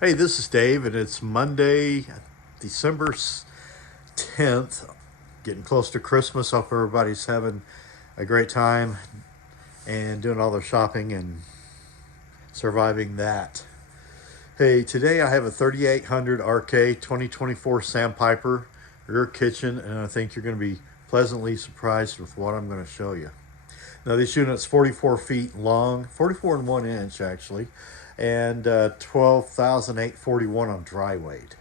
Hey, this is Dave, and it's Monday, December 10th, getting close to Christmas. Hope everybody's having a great time and doing all their shopping and surviving that. Hey, today I have a 3800Rk 2024 Sandpiper rear kitchen, and I think you're going to be pleasantly surprised with what I'm going to show you. Now, this unit's 44 feet long, 44 and 1 inch actually, and 12,841 on dry weight.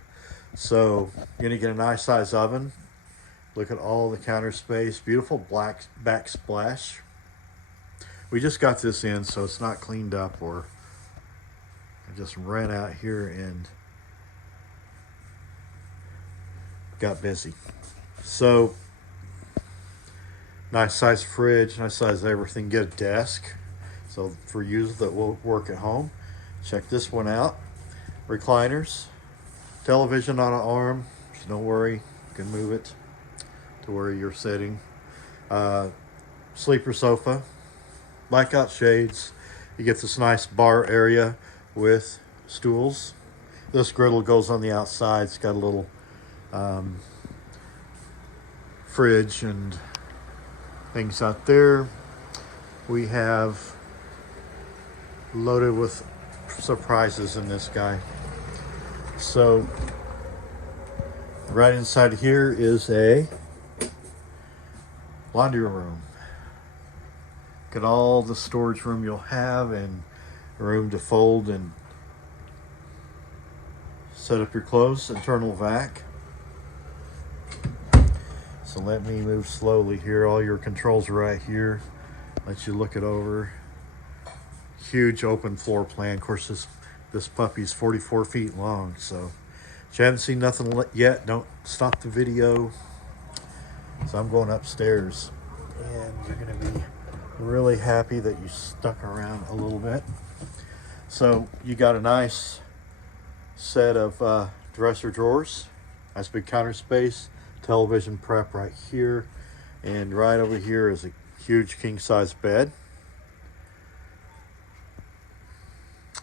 So you're going to get a nice size oven. Look at all the counter space, beautiful black backsplash. We just got this in, so it's not cleaned up, or I just ran out here and got busy. So nice size fridge, nice size everything. Get a desk, so for users that will work at home, check this one out. Recliners, television on an arm, so don't worry, you can move it to where you're sitting. Sleeper sofa, blackout shades. You get this nice bar area with stools. This griddle goes on the outside. It's got a little fridge and things out there. We have loaded with surprises in this guy. So right inside here is a laundry room. Look at all the storage room you'll have, and room to fold and set up your clothes. Internal vac. So let me move slowly here. All your controls are right here. Let you look it over. Huge open floor plan. Of course, this puppy's 44 feet long. So if you haven't seen nothing yet, don't stop the video. So I'm going upstairs, and you're going to be really happy that you stuck around a little bit. So you got a nice set of dresser drawers. Nice big counter space. Television prep right here, and right over here is a huge king-size bed.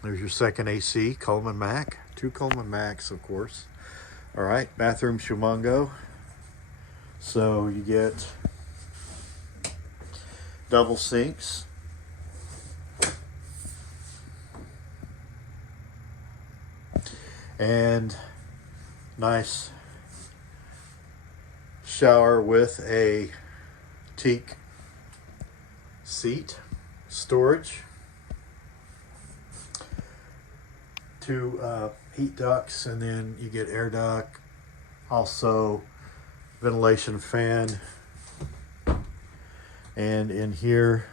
There's your second AC, Coleman Mac. 2 Coleman Macs, of course. All right, bathroom shumango. So you get double sinks. And nice shower with a teak seat. Storage. 2 heat ducts, and then you get air duct, also ventilation fan. And in here,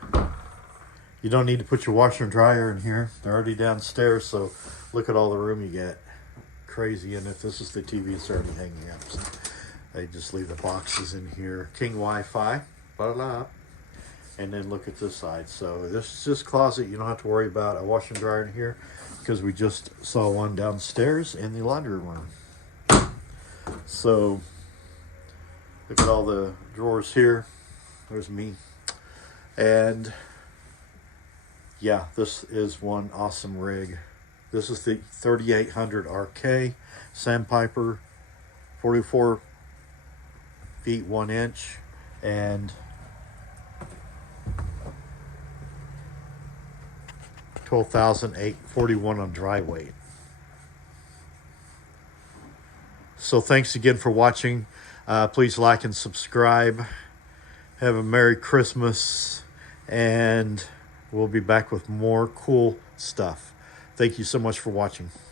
you don't need to put your washer and dryer in here. They're already downstairs, so look at all the room you get. Crazy. And if this is the TV, it's already hanging up. So they just leave the boxes in here. King Wi-Fi. Voila. And then look at this side. So this is closet. You don't have to worry about a washer and dryer in here, because we just saw one downstairs in the laundry room. So look at all the drawers here. There's me. And yeah, this is one awesome rig. This is the 3800Rk Sandpiper, 44 feet 1 inch, and 12,841 on dry weight. So thanks again for watching. Please like and subscribe. Have a Merry Christmas, and we'll be back with more cool stuff. Thank you so much for watching.